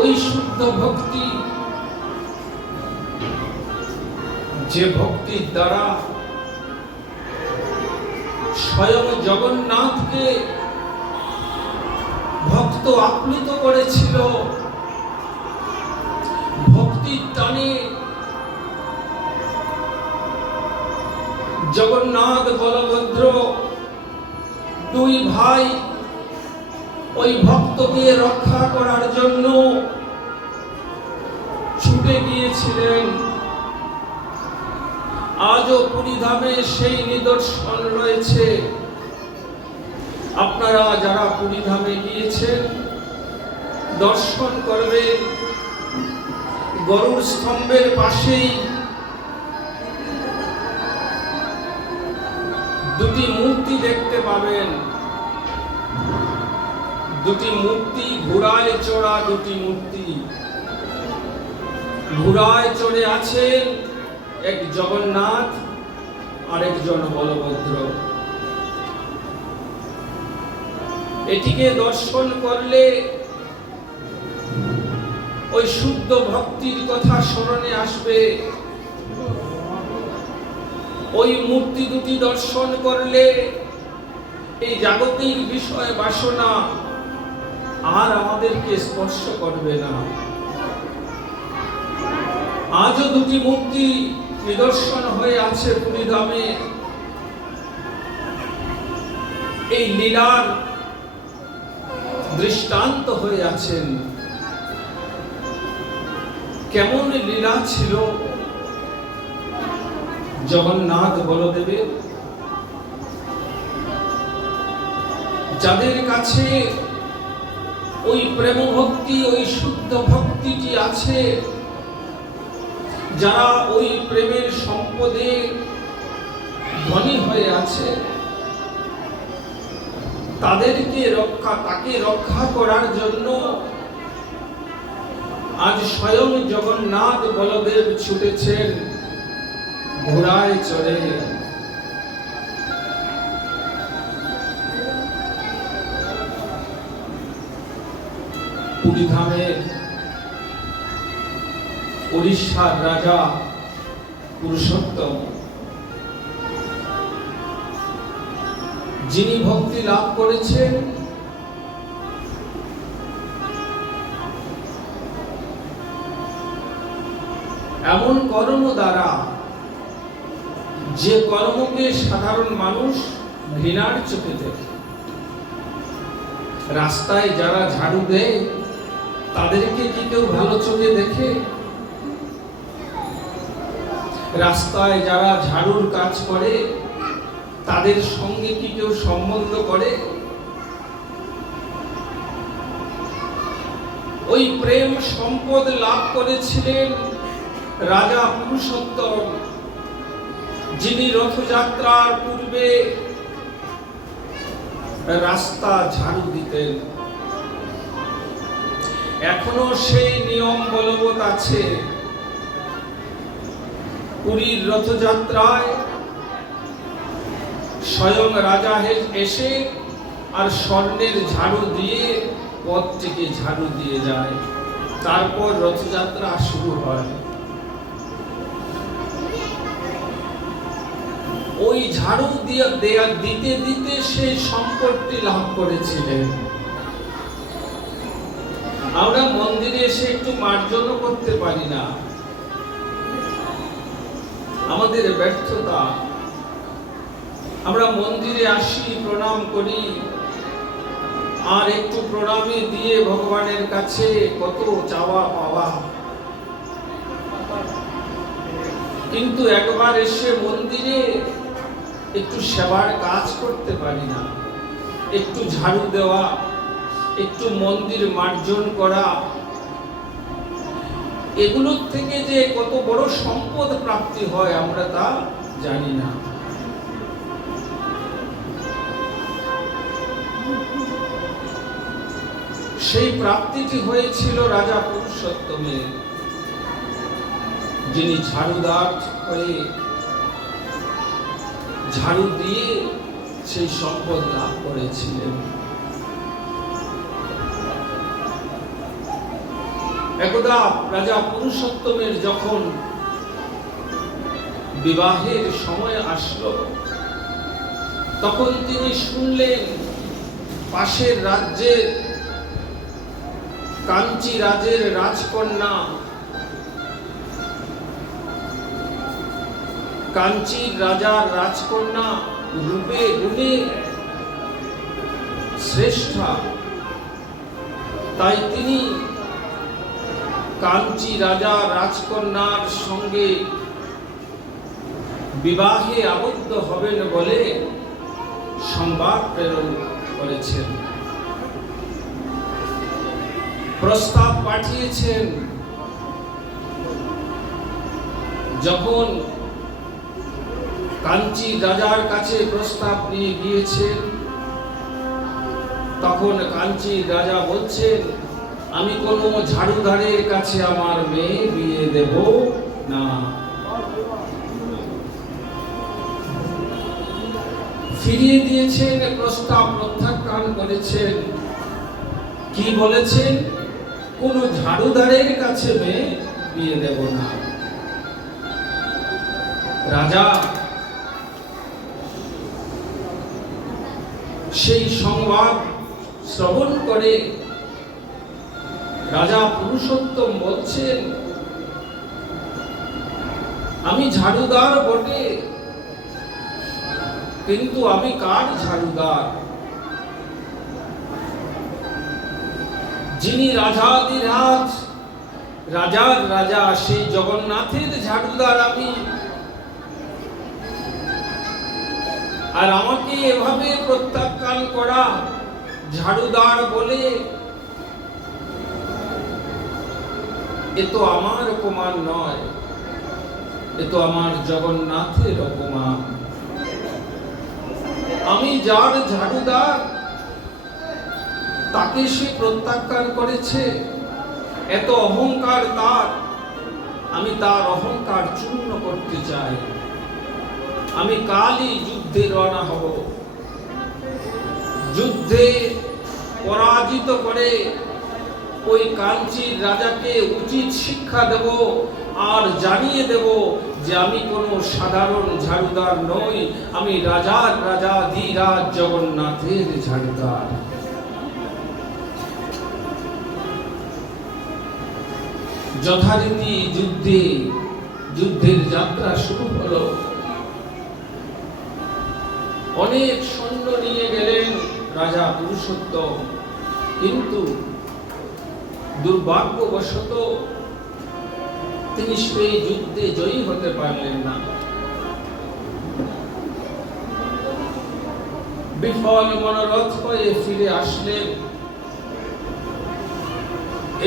ওই শুদ্ধ ভক্তি, যে ভক্তির দ্বারা স্বয়ং জগন্নাথকে ভক্ত আপ্লুত করেছিল। ভক্তির টানে জগন্নাথ বলভদ্র দুই ভাই ওই ভক্তকে রক্ষা করার জন্য ছুটে গিয়েছিলেন। আজও পুরীধামে সেই নিদর্শন রয়েছে। আপনারা যারা পুরীধামে গিয়েছেন দর্শন করবেন, গরুড় স্তম্ভের পাশেই দুটি মূর্তি দেখতে পাবেন। দুটি মূর্তি ঘোড়ায় চড়া, দুটি মূর্তি ঘোড়ায় চড়ে আছেন এক জগন্নাথ আর একজন বলভদ্র। এটিকে দর্শন করলে ওই শুদ্ধ ভক্তির কথা স্মরণে আসবে। ওই মূর্তি দুটি দর্শন করলে এই জাগতিক বিষয় বাসনা আর আমাদেরকে স্পর্শ করবে না। আজও দুটি মূর্তি নিদর্শন হয়ে আছে পুরীধামে। এই লীলার দৃষ্টান্ত হয়ে আছেন। কেমন লীলা ছিল জগন্নাথ বলদেবের, যাদের কাছে ওই প্রেম ভক্তি, ওই শুদ্ধ ভক্তিটি আছে, যারা ওই প্রেমের সম্পদে ধনী হয়ে আছে, তাকে রক্ষা করার জন্য আজ স্বয়ং জগন্নাথ বলদেব ছুটেছেন ঘোড়ায় চড়ে। পুরীধামে উড়িষ্যার রাজা পুরুষোত্তম, যিনি ভক্তি লাভ করেছেন, এমন কর্ম দ্বারা যে কর্মকে সাধারণ মানুষ ঘৃণার চোখে দেখে। রাস্তায় যারা ঝাড়ু দেয় তাদেরকে কি কেউ ভালো চোখে দেখে? রাস্তায় যারা ঝাড়ুর কাজ করে তাদের সঙ্গে কি কেউ সম্বন্ধ করে? ওই প্রেম সম্পদ লাভ করেছিলেন রাজা পুরুষোত্তম, যিনি রথযাত্রার পূর্বে রাস্তা ঝাড়ু দিতেন। এখনো সেই নিয়ম বলবৎ আছে। পুরীর রথযাত্রায় স্বয়ং রাজা এসে আর স্বর্ণের ঝাড়ু দিয়ে পথটিকে ঝাড়ু দিয়ে যায়, তারপর রথযাত্রা শুরু হয়। ওই ঝাড়ু দিতে দিতে সেই সম্পদটি লাভ করেছিলেন। আমরা মন্দিরে এসে একটু মার্জনও করতে পারি না, আমাদের ব্যর্থতা। আমরা মন্দিরে আসি, প্রণাম করি, আর একটু প্রণামে দিয়ে ভগবানের কাছে কত চাওয়া পাওয়া, কিন্তু একবার এসে মন্দিরে একটু সেবার কাজ করতে পারি না। একটু ঝাড়ু দেওয়া, একটু মন্দির মার্জন করা, এগুলোর থেকে যে কত বড় সম্পদ প্রাপ্তি হয় আমরা তা জানি না। সেই প্রাপ্তিটি হয়েছিল রাজা পুরুষোত্তমের, যিনি ঝাড়ুদার হয়ে ঝাড়ু দিয়ে সেই সম্পদ লাভ করেছিলেন। একদা রাজা পুরুষোত্তমের যখন বিবাহের সময় আসলো, তখন তিনি শুনলেন পাশের রাজ্যের কাঞ্চি রাজের রাজকন্যা, কাঞ্চির রাজার রাজকন্যা রূপে গুণে শ্রেষ্ঠা। তাই তিনি কাঞ্চি রাজা রাজকন্যার সঙ্গে বিবাহে আবদ্ধ হবেন বলে সংবাদ প্রেরণ করেছেন, প্রস্তাব পাঠিয়েছেন। যখন কাঞ্চি রাজার কাছে প্রস্তাব নিয়ে গিয়েছেন, তখন কাঞ্চি রাজা বলছেন, আমি কোনো ঝাড়ুদারের কাছে আমার মেয়ে বিয়ে দেব না। ফিরিয়ে দিয়েছেন, প্রস্তাব প্রত্যাখ্যান করেছেন। কি বলেছেন? কোন ঝাড়ুদারের কাছে মেয়ে বিয়ে দেব না। রাজা সেই সংবাদ শ্রবণ করে রাজা পুরুষোত্তম বলছেন, আমি ঝাড়ুদার বটে, কিন্তু আমি কার ঝাড়ুদার? যিনি রাজাধিরাজ, রাজার রাজা, সেই জগন্নাথের ঝাড়ুদার আমি। আর আমাকে এভাবে প্রত্যাখ্যান করা, ঝাড়ুদার বলে, এ তো আমার অপমান নয়, এ তো আমার জগন্নাথের অপমান। আমি যার ঝাড়ুদার, তাকে সে প্রত্যাখ্যান করেছে। এত অহংকার তার, আমি তার অহংকার চূর্ণ করতে চাই। আমি কালই যুদ্ধে রওনা হব, যুদ্ধে পরাজিত করে ওই কাঞ্চির রাজাকে উচিত শিক্ষা দেব, আর জানিয়ে দেব যে আমি কোনো সাধারণ ঝাড়ুদার নই, আমি রাজার রাজা ধীরাজ জগন্নাথের ঝাড়ুদার। যথারীতি যুদ্ধের যাত্রা শুরু হলো। অনেক সৈন্য নিয়ে গেলেন রাজা পুরুষোত্তম, কিন্তু দুর্ভাগ্যবশত তিনি সেই যুদ্ধে জয়ী হতে পারলেন না। বিফল মনোরথ হয়ে ফিরে আসলেন।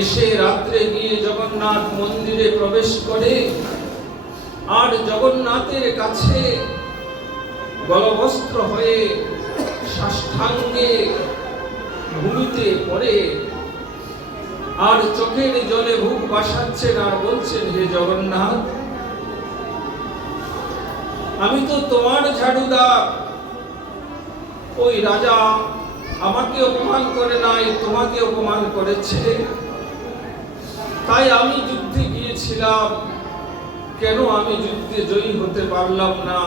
এসে রাত্রে গিয়ে জগন্নাথ মন্দিরে প্রবেশ করে, আর জগন্নাথের কাছে গলবস্ত্র হয়ে সাষ্টাঙ্গে ভূমিতে পড়ে, আর চোখের জলে বুক ভাসাচ্ছেন, আর বলছেন, হে জগন্নাথ, আমি তো তোমার ঝাড়ুদার। ওই রাজা আমাকে অপমান করে নাই, তোমাকে অপমান করেছে। তাই আমি যুদ্ধে গিয়েছিলাম, কেন আমি যুদ্ধে জয়ী হতে পারলাম না?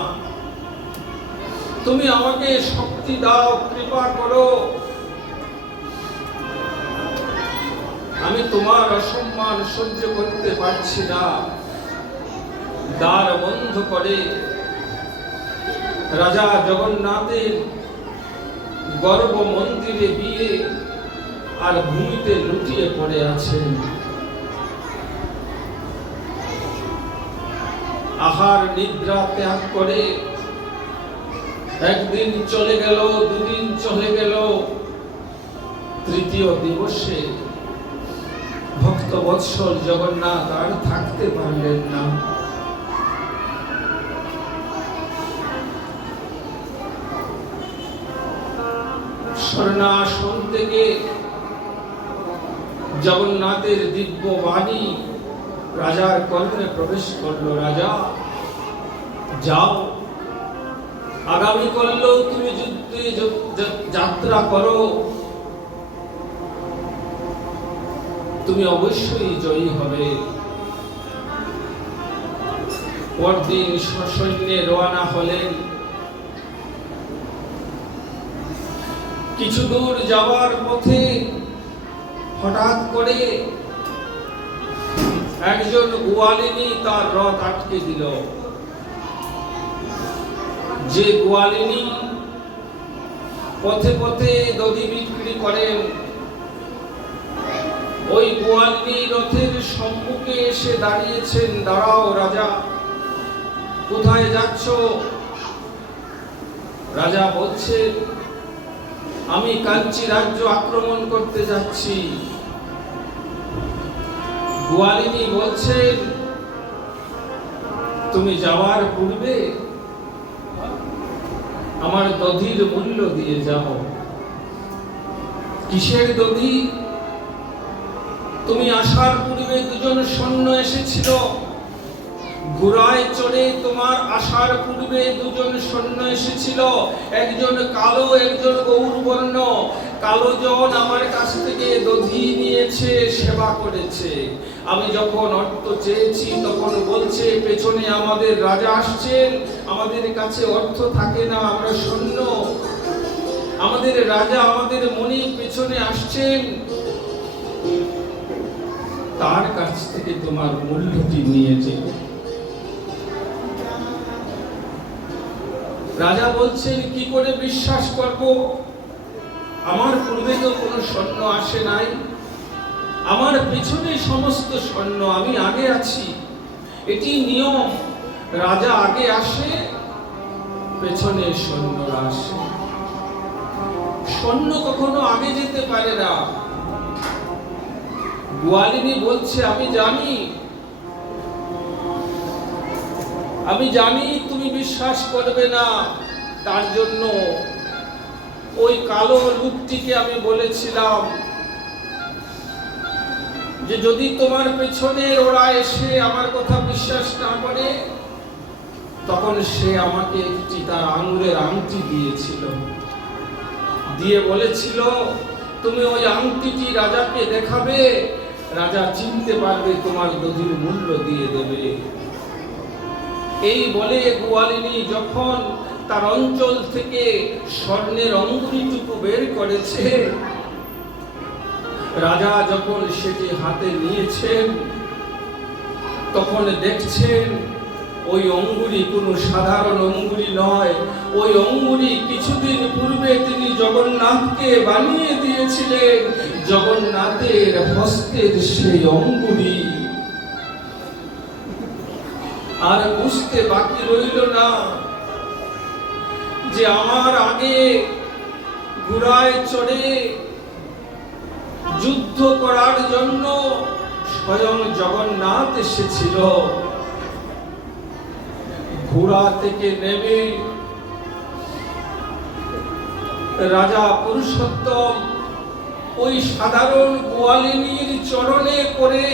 তুমি আমাকে শক্তি দাও, কৃপা করো। আমি তোমার অসম্মান সহ্য করতে পারছি না। দ্বার বন্ধ করে রাজা জগন্নাথের গর্ভ মন্দিরে বিয়ে আর ভূমিতে লুটিয়ে পড়ে আছেন। আহার নিদ্রা ত্যাগ করে একদিন চলে গেল, দুদিন চলে গেল, তৃতীয় দিবসে ভক্ত বৎসল জগন্নাথ আর থাকতে পারলেন না। স্বর্ণাসন থেকে জগন্নাথের দিব্য বাণী রাজার কর্ণে প্রবেশ করলো, রাজা যাও, আগামী করলেও তুমি যুদ্ধে যাত্রা করো। তুমি অবশ্যই জয়ী হবে। পরদিন সসৈন্যে রওনা হলেন। কিছু দূর যাওয়ার পথে হঠাৎ করে একজন গোয়ালিনী তার রথ আটকে দিল। যে গোয়ালিনী পথে পথে দধি বিক্রি করেন, ওই গোয়ালিনী রথের সম্মুখে এসে দাঁড়িয়েছেন। দাঁড়াও রাজা, কোথায় যাচ্ছ? রাজা বলছেন, আমি কাঞ্চি রাজ্য আক্রমণ করতে যাচ্ছি। গোয়ালিনী বলছেন, তুমি যাওয়ার পূর্বে আমার দধির মূল্য দিয়ে যাও। কিসের দধি? তুমি আসার পূর্বে দুজন সৈন্য এসেছিল, ঘোড়ায় চড়ে তোমার আসার পূর্বে দুজন সৈন্য এসেছিল, একজন কালো একজন গৌরবর্ণ। কালো জন আমার কাছ থেকে দধি নিয়েছে, সেবা করেছে। আমি যখন অর্থ চেয়েছি তখন বলছে পেছনে আমাদের রাজা আসছেন, আমাদের কাছে অর্থ থাকে না, আমরা সৈন্য, আমাদের রাজা আমাদের মনিব পেছনে আসছেন, তার কাছ থেকে তোমার মূল্যটি নিয়ে যেও। রাজা বলছেন, কি করে বিশ্বাস করব? আমার পূর্বে তো কোনো সৈন্য আসে নাই, আমার পিছনে সমস্ত সৈন্য, আমি আগে আছি, এটি নিয়ম। রাজা আগে আসে, পেছনে সৈন্যরা আসে। সৈন্য কখনো আগে যেতে পারে না। গোয়ালিনী বলছে, আমি জানি তুমি বিশ্বাস করবে না, তার জন্য ওই কালো লোকটিকে আমি বলেছিলাম যে যদি তোমার পেছনে ওরা এসে আমার কথা বিশ্বাস না করে, তখন সে আমাকে একটি তার আঙুলের আংটি দিয়েছিল, দিয়ে বলেছিল তুমি ওই আংটিটি রাজাকে দেখাবে, রাজা চিনতে পারবে, তোমার দধির মূল্য দিয়ে দেবে। এই বলে গোয়ালিনী যখন তার অঞ্চল থেকে স্বর্ণের অঙ্গুরীটুকু বের করেছে, রাজা যখন সেটি হাতে নিয়েছেন, তখন দেখছেন ওই অঙ্গুরী কোনো সাধারণ অঙ্গুরী নয়। ওই অঙ্গুরী কিছুদিন পূর্বে তিনি জগন্নাথকে বানিয়ে দিয়েছিলেন, জগন্নাথের হস্তের সেই অঙ্গুরী। আর বুঝতে বাকি রইল না যে আমার আগে ঘোড়ায় চড়ে যুদ্ধ করার জন্য স্বয়ং জগন্নাথ এসেছিল। ঘোড়া থেকে নেমে রাজা পুরুষোত্তম ওই সাধারণ গোয়ালিনীর চরণে পড়ে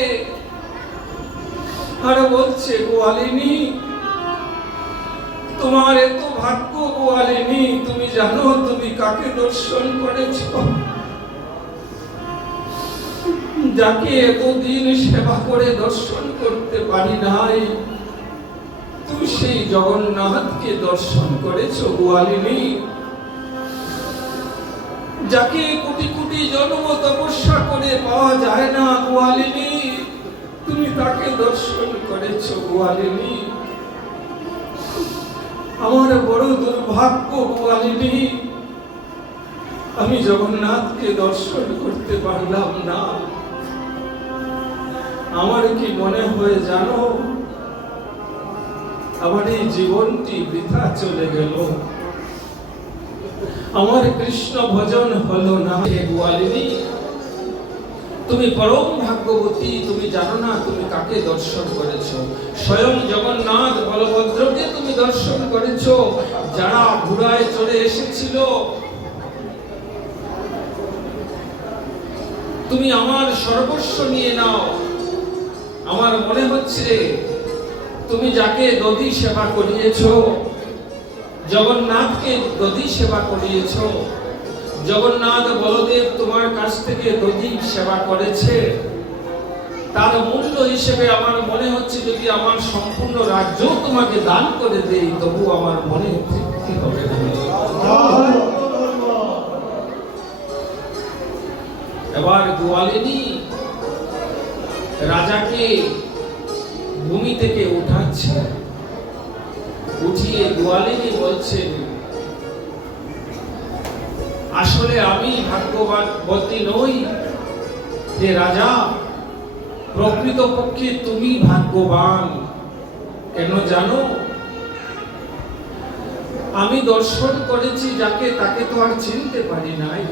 আর বলছে, গোয়ালিনী তোমার এত ভাগ্য, গোয়ালিনী তুমি জানো তুমি কাকে দর্শন করেছ? যাকে এতদিন সেবা করে দর্শন করতে পারি নাই, তুমি সেই জগন্নাথকে দর্শন করেছ গোয়ালিনী। যাকে কোটি কোটি জন্ম তপস্যা করে পাওয়া যায় না গোয়ালিনী, তুমি তাকে দর্শন করেছ গোয়ালিনী। আমার বড় দুর্ভাগ্য গোয়ালিনী, আমি জগন্নাথকে দর্শন করতে পারলাম না। আমার কি মনে হয় জানো, আমার এই জীবনটি বৃথা চলে গেল, আমার কৃষ্ণ ভজন হলো না। হে গোয়ালিনী, তুমি পরম ভাগ্যবতী, তুমি জানো না তুমি কাকে দর্শন করেছো। স্বয়ং জগন্নাথ বলভদ্রকে তুমি দর্শন করেছো, যারা ঘোড়ায় চড়ে এসেছিল। তুমি আমার সর্বস্ব নিয়ে নাও। আমার মনে হচ্ছে তুমি যাকে দধি সেবা করিয়েছো, জগন্নাথকে দধি সেবা করিয়েছো, জগন্নাথ বলদেব তোমার কাছ থেকে দধি সেবা করেছে, তার মূল্য হিসেবে আমার মনে হচ্ছে যদি আমার সম্পূর্ণ রাজ্য তোমাকে দান করে দেই তবু আমার মনে তৃপ্তি হবে না। এবার গোয়ালিনী রাজাকে ভূমি থেকে উঠাচ্ছে, উঠিয়ে গোয়ালিনী বলছেন, আসলে আমি ভাগ্যবতী নই যে রাজা, প্রকৃতপক্ষে তুমি ভাগ্যবান। কেন জানো? আমি দর্শন করেছি যাকে, তাকে তো আর চিনতে পারি নাই,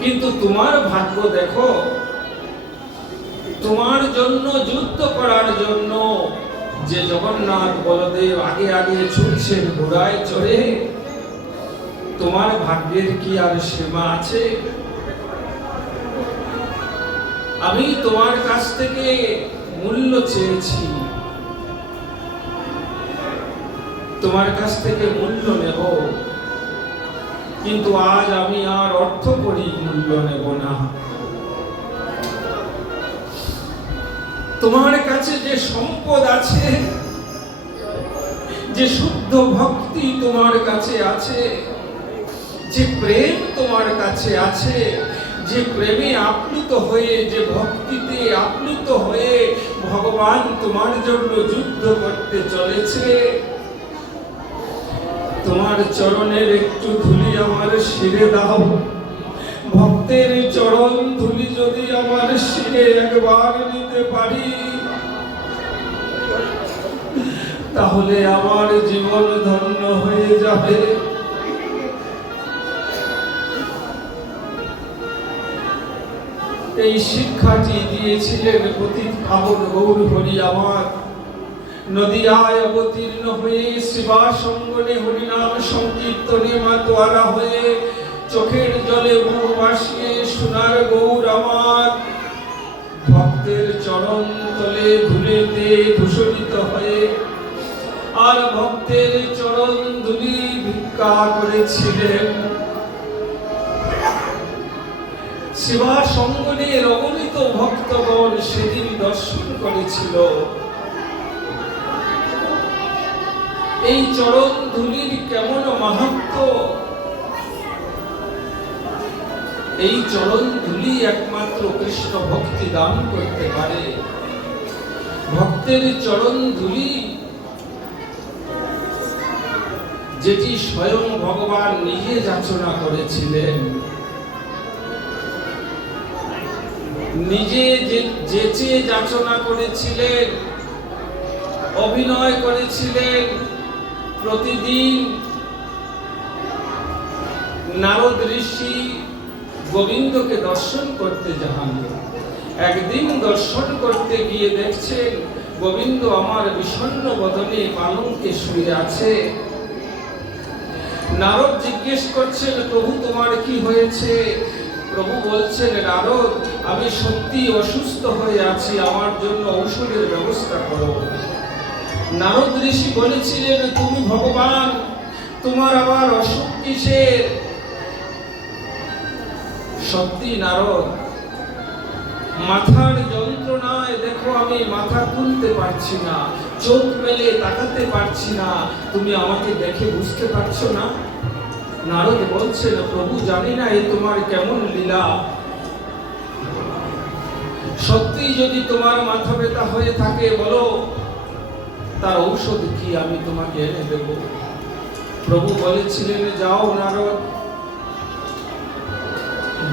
কিন্তু তোমার ভাগ্য দেখো, তোমার জন্য যুদ্ধ করার জন্য যে জগন্নাথ বলদেব আগে আগে ছুটছেন ঘোড়ায় চড়ে, তোমার ভাগ্যের কি আর সীমা আছে? আমি তোমার কাছ থেকে মূল্য চেয়েছি, তোমার কাছ থেকে মূল্য নেব, কিন্তু আজ আমি আর অর্থকরী মূল্য নেব না। তোমার কাছে যে সম্পদ আছে, যে শুদ্ধ ভক্তি তোমার কাছে আছে, যে প্রেম তোমার কাছে আছে, যে প্রেমে আপ্লুত হয়ে, যে ভক্তিতে আপ্লুত হয়ে ভগবান তোমার জন্য যুদ্ধ করতে চলেছে, তোমার চরণের একটু ধুলি আমার শিরে দাও। ভক্তের চরণ ধুলি যদি আমার শিরে একবার নিতে পারি, তাহলে আমার জীবন ধন্য হয়ে যাবে। এই শিক্ষাটি দিয়েছিলেন পতিত পাবন গৌর হরি আমার। নদিয়ায় অবতীর্ণ হয়ে শিবা সঙ্গনে হরিনাম সংকীর্তনে মাতোয়ারা হয়ে চোখের জলে মুখ ভাসিয়ে সোনার গৌর আমার ভক্তের চরণ তলে ধুলেতে ধূসরিত হয়ে আর ভক্তের চরণ ধুলি ভিক্ষা করেছিলেন। শিবা সঙ্গনে অগণিত ভক্তগণ সেদিন দর্শন করেছিল। এই চরণ ধুলির কেমন মাহাত্ম্য! এই চরণ ধুলি একমাত্র কৃষ্ণ ভক্তি দান করতে পারে। ভক্তের চরণ ধুলি যেটি স্বয়ং ভগবান নিজে যাচনা করেছিলেন, নিজে যেচে যাচনা করেছিলেন, অভিনয় করেছিলেন। প্রতিদিন নারদ ঋষি গোবিন্দকে দর্শন করতে যান। একদিন দর্শন করতে গিয়ে দেখছেন গোবিন্দ আমার বিষণ্ণ বদনে পালঙ্কে শুয়ে আছে। নারদ জিজ্ঞেস করছেন, প্রভু তোমার কি হয়েছে? প্রভু বলছেন, নারদ আমি সত্যি অসুস্থ হয়ে আছি, আমার জন্য ঔষধের ব্যবস্থা করো। নারদ ঋষি বলেছিলেন, তুমি ভগবান, তোমার আবার অসুখ কিসের? সত্যি নারদ, মাথার যন্ত্রণায় দেখো আমি মাথা তুলতে পারছি না, চোখ মেলে তাকাতে পারছি না, তুমি আমাকে দেখে বুঝতে পারছো না? নারদ বলছেন, প্রভু জানি না এ তোমার কেমন লীলা। সত্যি যদি তোমার মাথা ব্যথা হয়ে থাকে বলো, তার ঔষধ কি আমি তোমাকে এনে দেব। প্রভু বলেছিলেন, যাও নারদ,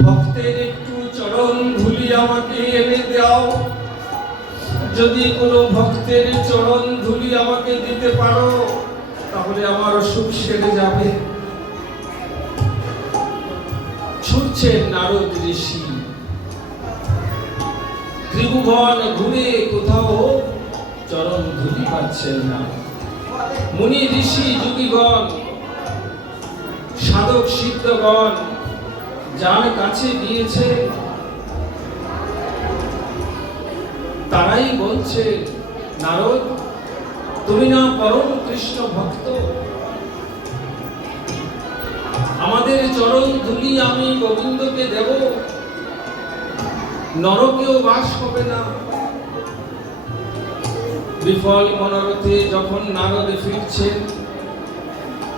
ভক্তের একটু চরণ ধুলি আমাকে এনে দাও। যদি কোনো ভক্তের চরণ ধুলি আমাকে দিতে পারো তাহলে আমার অসুখ সেরে যাবে। ছুটছেন নারদ ঋষি, ত্রিভুবন ঘুরে কোথাও চরণ ধুলি পাচ্ছেন না। মুনি ঋষি যোগীগণ, সাধক সিদ্ধগণ যার কাছে গিয়েছে তারাই বলছে, নারদ তুমি না পরম কৃষ্ণ ভক্ত, আমাদের চরণ ধুলি আমি গোবিন্দকে দেব। নরকেও বাস হবে না। বিফল মনোরথে যখন নারদ ফিরছেন,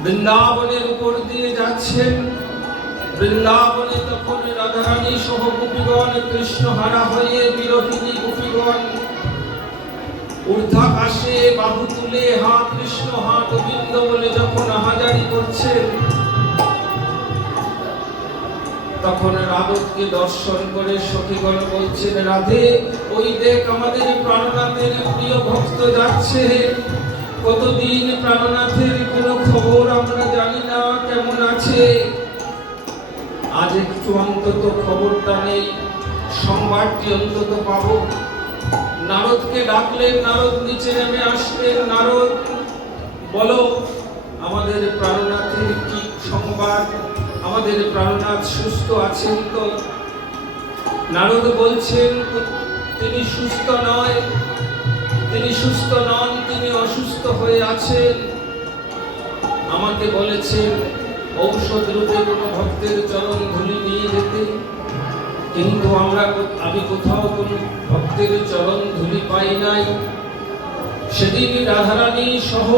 বৃন্দাবনের উপর দিয়ে যাচ্ছেন, বৃন্দাবনে তখন রাধারানী সহ গোপীগণ কৃষ্ণহারা হয়ে বিরহিণী গোপীগণ ঊর্ধ্বাকাশে বাহু তুলে হা কৃষ্ণ হা গোবিন্দ বলে যখন আহাজারি করছেন, তখন রাধবকে দর্শন করে সখীগণ বলছেন, রাধে ওই দেখ আমাদের প্রাণনাথের প্রিয় ভক্ত যাচ্ছে। কতদিন প্রাণনাথের কোনো খবর আমরা জানি না কেমন আছে, আজ একটু অন্তত খবরটা নেই, সংবাদটি অন্তত পাবো। নারদকে ডাকলেন, নারদ নিচে নেমে আসলেন। নারদ, বলো আমাদের প্রাণনাথের কি সংবাদ, আমাদের প্রাণনাথ সুস্থ আছেন তো? নারদ বলছেন, তিনি সুস্থ নয়, তিনি সুস্থ নন, তিনি অসুস্থ হয়ে আছেন। আমাকে বলেছেন ঔষধ রূপে কোনো ভক্তের চরণ ধুলি নিয়ে যেতে, কিন্তু আমি কোথাও কোনো ভক্তের চরণ ধুলি পাই নাই। সেদিন রাধারানী সহ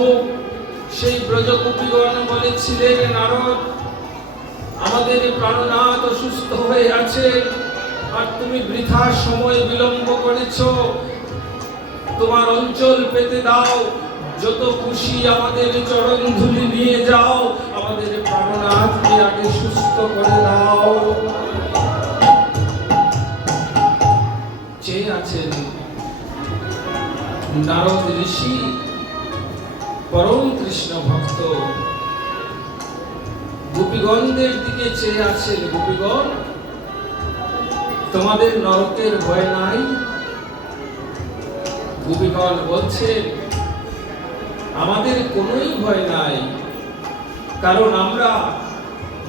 সেই ব্রজগোপীগণ বলেছিলেন, নারদ আমাদের প্রাণনাথ অসুস্থ হয়ে আছে, আর তুমি বৃথা সময় বিলম্ব করেছ, তোমার অঞ্চল পেতে দাও, যত খুশি আমাদের চরণ ধুলি নিয়ে যাও, আমাদের প্রাণনাথকে আগে সুস্থ করে দাও। চেয়ে আছেন নারদ ঋষি, পরম কৃষ্ণ ভক্ত, গোপীগণদের দিকে চেয়ে আছেন। গোপীগণ, তোমাদের নরকের ভয় নাই? গোপীগণ বলছেন, আমাদের কোনোই ভয় নাই, কারণ আমরা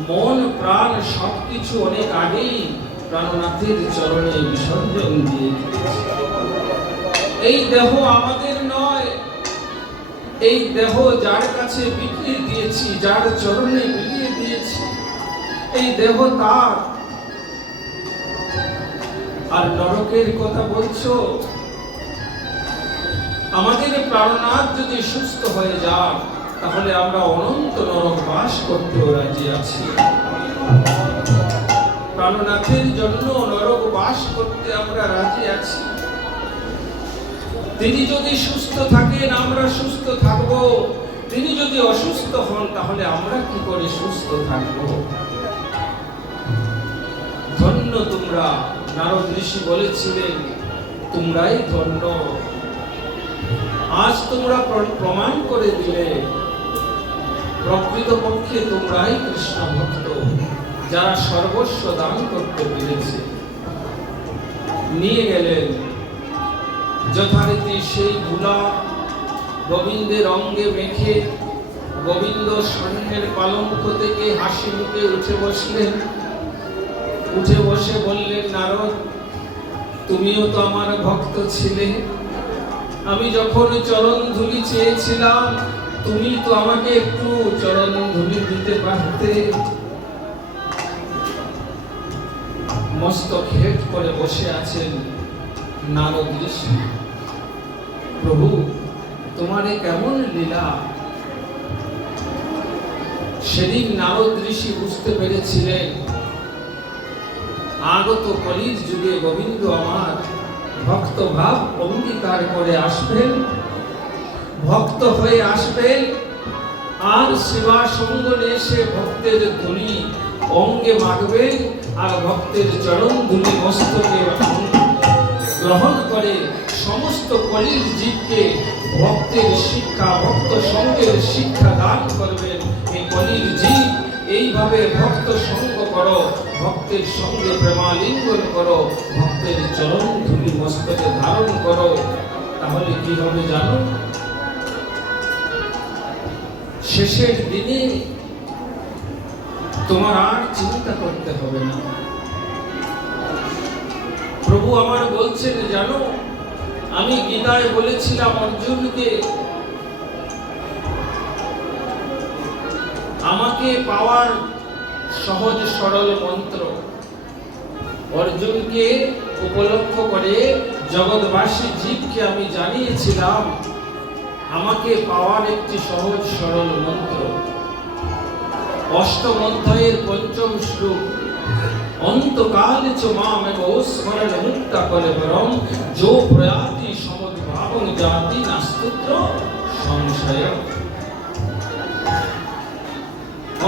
মন প্রাণ সবকিছু অনেক আগেই প্রাণনাথের চরণে বিসর্জন দিয়ে দিয়েছি। এই দেহ আমাদের নয়, এই দেহ যার কাছে বিলিয়ে দিয়েছি, যার চরণে বিলিয়ে দিয়েছি, এই দেহ তার। আর নরকের কথা বলছো, আমাদের প্রাণনাথ যদি সুস্থ হয়ে যান, তাহলে আমরা অনন্ত নরক বাস করতেও রাজি আছি। প্রাণনাথের জন্য নরক বাস করতে আমরা রাজি আছি। তিনি যদি সুস্থ থাকেন, আমরা সুস্থ থাকব। তিনি যদি অসুস্থ হন, তাহলে আমরা কি করে সুস্থ থাকব? ধন্য তোমরা, নারদ ঋষি বলেছিলেন, তোমরাই ধন্য। আজ তোমরা প্রমাণ করে দিলে প্রকৃতপক্ষে তোমরাই কৃষ্ণ ভক্ত, যারা সর্বস্ব দান করতে পেরেছে। নিয়ে গেলেন যথারীতি সেই ধুলা গোবিন্দের অঙ্গে মেখে, গোবিন্দ স্বর্ণের পালঙ্ক থেকে হাসি মুখে উঠে বসলেন। উঠে বসে বললেন, নারদ তুমিও তো আমার ভক্ত ছিলে, আমি যখন চরণ ধুলি চেয়েছিলাম, তুমি তো আমাকে একটু চরণ ধুলি দিতে পারতে। মস্তক হেট করে বসে আছেন নারদ ঋষি। প্রভু, তোমার কেমন লীলা! সেদিন নারদ ঋষি বুঝতে পেরেছিলেন, আগত কলির যুগে গোবিন্দ আমার ভক্ত ভাব অঙ্গীকার করে আসবেন, ভক্ত হয়ে আসবেন, আর সেবা সঙ্গ এসে ভক্তের ধুলি অঙ্গে মাখবেন, আর ভক্তের চরণ ধুলি মস্তকে গ্রহণ করে সমস্ত কলির জীবকে ভক্তের শিক্ষা, ভক্ত সঙ্গের শিক্ষা দান করবেন। এই কলির জীব এইভাবে ভক্ত সঙ্গ করো, ভক্তের সঙ্গে প্রেমালিঙ্গন করো, ভক্তের চরণ ধুলি মস্তকে ধারণ করো, তাহলে কি হবে জানো? শেষের দিনে তোমার আর চিন্তা করতে হবে না। প্রভু আমার বলছেন, জানো আমি গীতায় বলেছিলাম অর্জুনকে, আমাকে পাওয়ার সহজ সরল মন্ত্র, অর্জুনকে উপলক্ষ করে জগৎবাসী জীবকে আমি জানিয়েছিলাম আমাকে পাওয়ার একটি সহজ সরল মন্ত্র। অষ্টম অধ্যায়ের পঞ্চম শ্লোক, অন্তকালে চ মামেব স্মরণ মুক্তা কলেবরম যো প্রয়াতি সমদ্ভাবং জাতি নাস্তুত্র সংশয়।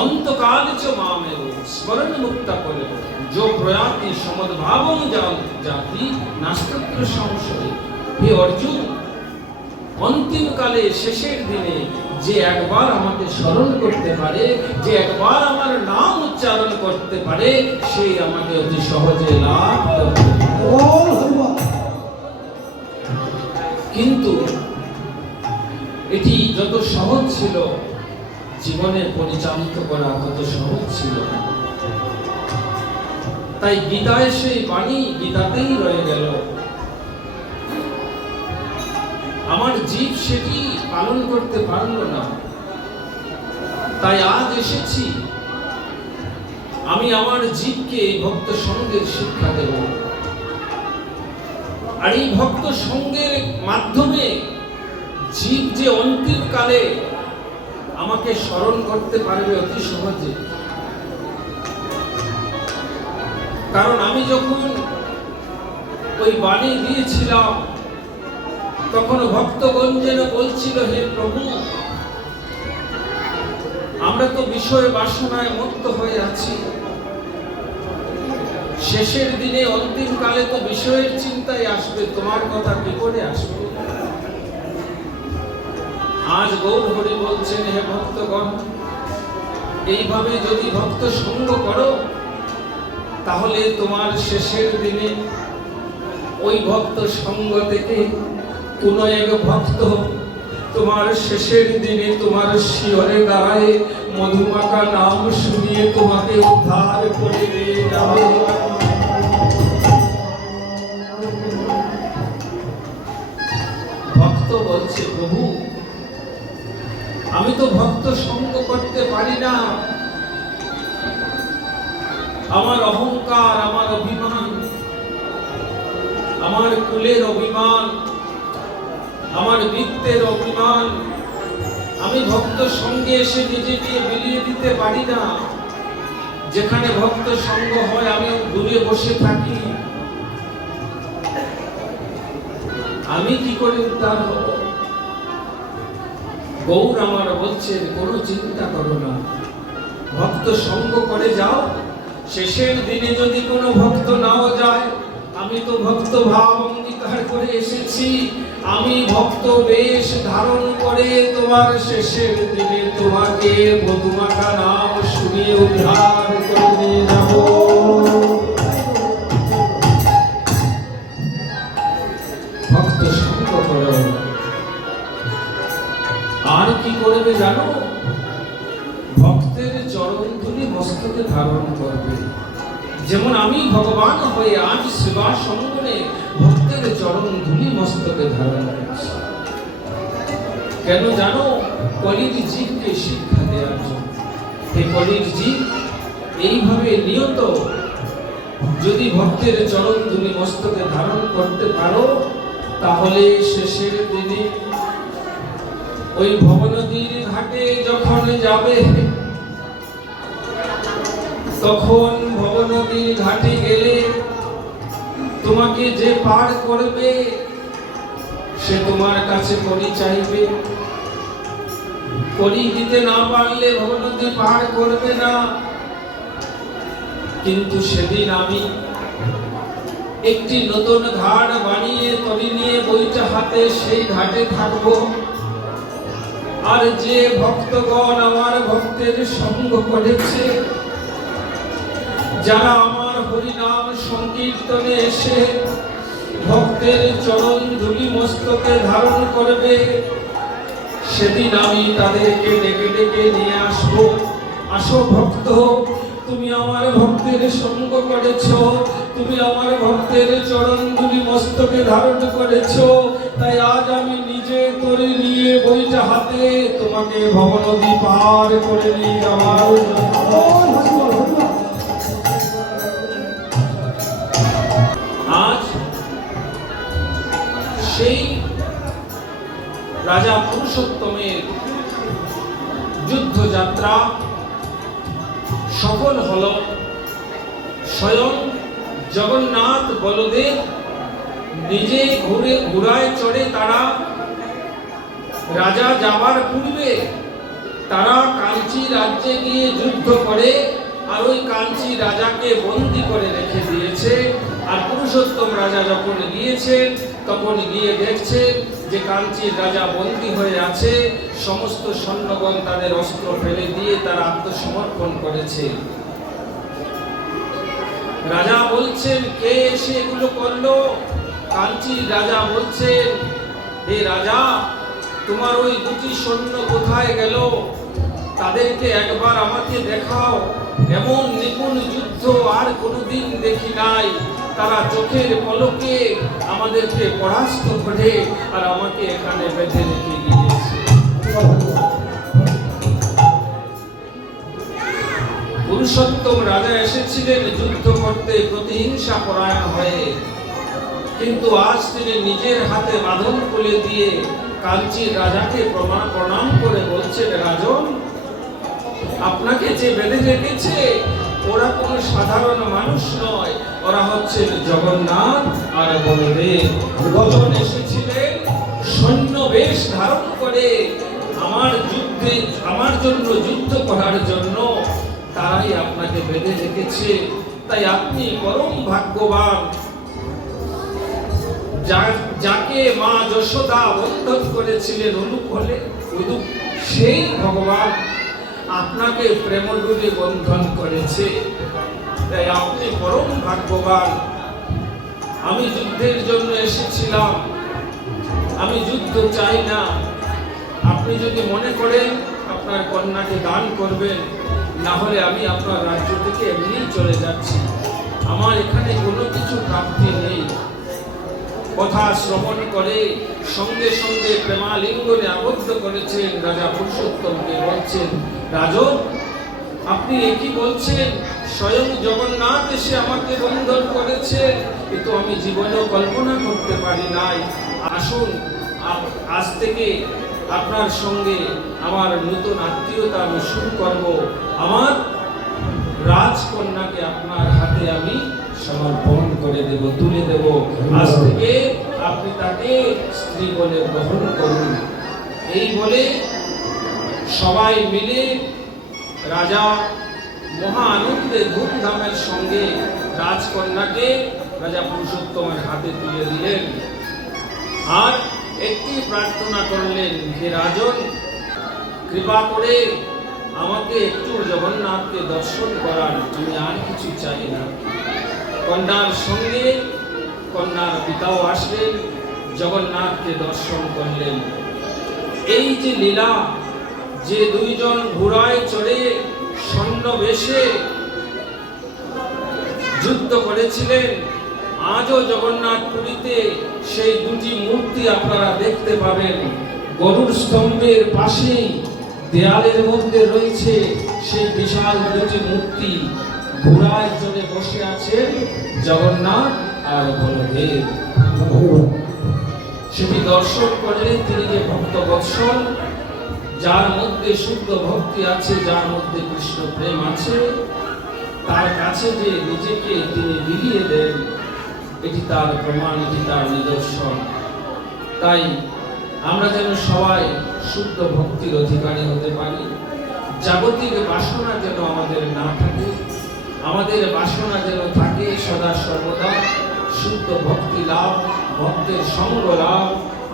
অন্তকালে চ মামেব স্মরণ মুক্তা কলেবরম যো প্রয়াতি সমদ্ভাবং জাতি নাস্তুত্র সংশয়। হে অর্জুন, অন্তিমকালে শেষের দিনে যে একবার আমাকে স্মরণ করতে পারে, যে একবার আমার নাম উচ্চারণ করতে পারে, সেই আমাকে অতি সহজে লাভ করবে। কিন্তু এটি যত সহজ ছিল, জীবনে পরিচালিত করা তত সহজ ছিল না। তাই গীতায় সেই বাণী গীতাতেই রয়ে গেল। আমার জীব সেটি পালন করতে পারলো না। তাই আজ এসেছি, আমি আমার জীবকে ভক্ত সঙ্গের শিক্ষা দেব। আর এই ভক্ত সঙ্গের মাধ্যমে জীব যে অন্তিম কালে আমাকে স্মরণ করতে পারবে অতি সহজে। কারণ আমি যখন ওই বাণী দিয়েছিলাম, তখন ভক্তগণ যেন বলছিল, হে প্রভু, আমরা তো বিষয় বাসনায় মত্ত হয়ে আছি, শেষের দিনে অন্তিম কালে তো বিষয়ের চিন্তায় আসবে, তোমার কথা কি করে আসবে? আজ গৌর হরি বলছেন, হে ভক্তগণ, এইভাবে যদি ভক্ত সঙ্গ করো, তাহলে তোমার শেষের দিনে ওই ভক্ত সঙ্গ থেকে কোন এক ভক্ত তোমার শেষের দিনে তোমার শিয়রে দাঁড়ায় মধুমাখা নাম শুনিয়ে তোমাকে উদ্ধার করে নিয়ে যাবে। ভক্ত বলছে, প্রভু, আমি তো ভক্ত সঙ্গ করতে পারি না। আমার অহংকার, আমার অভিমান, আমার কুলের অভিমান, আমার বৃত্তের অভিমান, আমি ভক্ত সঙ্গে এসে নিজেকে বিলিয়ে দিতে পারি না। যেখানে ভক্ত সঙ্গ হয় আমি দূরে বসে থাকি। আমি কি করে উদ্ধার হব? গৌর আমার বলছেন, কোনো চিন্তা করো না, ভক্ত সঙ্গ করে যাও। শেষের দিনে যদি কোনো ভক্ত নাও যায়, আমি তো ভক্ত ভাব অঙ্গীকার করে এসেছি, আমি ভক্ত বেশ ধারণ করে তোমার শেষের দিনে তোমাকে মধুমাখা নাম শুনিয়ে উদ্ধার করে নিয়ে যাব। ভক্ত সঙ্গ করো। আর কি করবে জানো? ভক্তের চরণ ধুলি মস্তকে ধারণ করবে। যেমন আমি ভগবান হয়ে আজ সেবা সঙ্গনে ভক্তের চরণ ধুলি মস্তকে ধারণ করছি। কেন জানো? কলির জীবকে শিক্ষা দেওয়ার জন্য। এই কলির জীব এইভাবে নিয়ত যদি ভক্তের চরণ ধুলি মস্তকে ধারণ করতে পারো, তাহলে শেষের দিনে ওই ভবনদীর ঘাটে যখন যাবে, তখন ভবনদীর ঘাটে গেলে তোমাকে যে পার করবে সে তোমার কাছে করি চাইবে। করি দিতে না পারলে ভবনদী পার করবে না। কিন্তু সেদিন আমি একটি নতুন ঘাট বানিয়ে তরি নিয়ে বইটা হাতে সেই ঘাটে থাকবো। আর যে ভক্তগণ আমার ভক্তের সঙ্গ করেছে, যারা আমার হরিনাম সংকীর্তনে এসে ভক্তের চরণ ধুলি মস্তকে ধারণ করবে, সেদিন আমি তাদেরকে ডেকে ডেকে নিয়ে আসবো। আসো ভক্ত, তুমি আমার ভক্তের সঙ্গ করেছো, তুমি আমার ভক্তের চরণ ধুলি মস্তকে ধারণ করেছো, তাই আজ আমি নিজে করে নিয়ে বইটা হাতে তোমাকে ভবনদী পার করে নিয়ে যাওয়ার সেই রাজা পুরুষোত্তমের যুদ্ধযাত্রা সফল হল। স্বয়ং জগন্নাথ বলদেব নিজে ঘোড়ায় চড়ে তারা রাজা যাবার পূর্বে তারা কাঞ্চি রাজ্যে গিয়ে যুদ্ধ করে আর ওই কাঞ্চি রাজাকে বন্দী করে রেখে দিয়েছে। আর পুরুষোত্তম রাজা যখন গিয়েছেন তখন গিয়ে দেখছেন যে কাঞ্চির রাজা বন্দী হয়ে আছে। সমস্ত সৈন্যগণ তাদের অস্ত্র ফেলে দিয়ে তারা আত্মসমর্পণ করেছে। রাজা বলছেন, কে এসে এগুলো করলো? কাঞ্চির রাজা বলছেন, হে রাজা, তোমার ওই দুটি সৈন্য কোথায় গেল? তাদেরকে একবার আমাকে দেখাও। এমন নিপুণ যুদ্ধ আর কোনোদিন দেখি নাই। তারা চোখের পলকে আমাদেরকে পরাস্ত করে আর আমাকে এখানে বেঁধে রেখে গিয়েছে। পুরুষোত্তম রাজা এসেছিলেন যুদ্ধ করতে প্রতিহিংসা পরায়ণ হয়ে, কিন্তু আজ তিনি নিজের হাতে বাঁধন খুলে দিয়ে কাঞ্চির রাজাকে প্রণাম করে বলছেন, রাজন, আপনাকে যে বেঁধে রেখেছে ওরা কোনো সাধারণ মানুষ নয়, ওরা হচ্ছে জগন্নাথ আর বলদেব। দুজন এসেছিলেন সৈন্য বেশ ধারণ করে আমার জন্য যুদ্ধ করার জন্য। তারাই আপনাকে বেঁধে রেখেছে। তাই আপনি পরম ভাগ্যবান। যাকে মা যশোদা বন্ধন করেছিলেন উদুপ, সেই ভগবান আপনাকে প্রেমডুরে বন্ধন করেছে। তাই আপনি পরম ভাগ্যবান। আমি যুদ্ধের জন্য এসেছিলাম, আমি যুদ্ধ চাই না। আপনি যদি মনে করেন আপনার কন্যাকে দান করবেন, না হলে আমি আপনার রাজ্য থেকে এমনি চলে যাচ্ছি। আমার এখানে কোনো কিছু প্রাপ্তি নেই। কথা শ্রবণ করে সঙ্গে সঙ্গে প্রেমালিঙ্গনে আবদ্ধ করেছেন রাজা পুরুষোত্তমকে। বলছেন, রাজন, আপনি একই বলছেন? স্বয়ং জগন্নাথ এসে আমাকে বন্ধন করেছে। কিন্তু আমি জীবনেও কল্পনা করতে পারি নাই। আসুন, আজ থেকে আপনার সঙ্গে আমার নতুন আত্মীয়তা আমি শুরু করব। আমার রাজকন্যাকে আপনার হাতে আমি সমর্পণ করে দেব, তুলে দেব। আজ থেকে আপনি তাকে স্ত্রী বলে গ্রহণ করুন। এই বলে সবাই মিলে রাজা মহা আনন্দে ধুমধামের সঙ্গে রাজকন্যাকে রাজা পুরুষোত্তমের হাতে তুলে দিলেন। আর একটি প্রার্থনা করলেন, হে রাজন, কৃপা করে আমাকে একটু জগন্নাথকে দর্শন করান, আমি আর কিছু চাই না। কন্যার সঙ্গে কন্যার পিতাও আসলেন, জগন্নাথকে দর্শন করলেন। এই যে লীলা, যে দুইজন ঘোড়ায় চড়ে সৈন্যবেশে যুদ্ধ করেছিলেন, আজও জগন্নাথ পুরীতে সেই দুটি মূর্তি আপনারা দেখতে পাবেন। গরুর স্তম্ভের পাশেই দেয়ালের মধ্যে রয়েছে সেই বিশাল দুটি মূর্তি। ঘোড়ায় চড়ে বসে আছেন জগন্নাথ আর বলদেব। সেটি দর্শন করলে তিনি যে ভক্ত বৎসল, যার মধ্যে শুদ্ধ ভক্তি আছে, যার মধ্যে কৃষ্ণ প্রেম আছে, তার কাছে যে নিজেকে তিনি বিলিয়ে দেন, এটি তার প্রমাণ, এটি তার নিদর্শন। তাই আমরা যেন সবাই শুদ্ধ ভক্তির অধিকারী হতে পারি। জাগতিক বাসনা যেন আমাদের না থাকে, আমাদের বাসনা যেন থাকে সদা সর্বদা শুদ্ধ ভক্তি লাভ, ভক্তের সঙ্গ লাভ।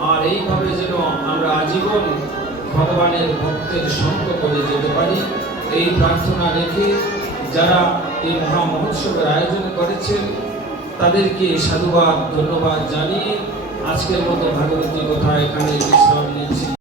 আর এইভাবে যেন আমরা আজীবন ভগবানের ভক্তের সঙ্গ করে যেতে পারি, এই প্রার্থনা রেখে যারা এই মহা মহোৎসবের আয়োজন করেছেন তাদেরকে সাধুবাদ, ধন্যবাদ জানিয়ে আজকের মতো ভাগবতী কথা এখানে বিশ্রাম নিচ্ছি।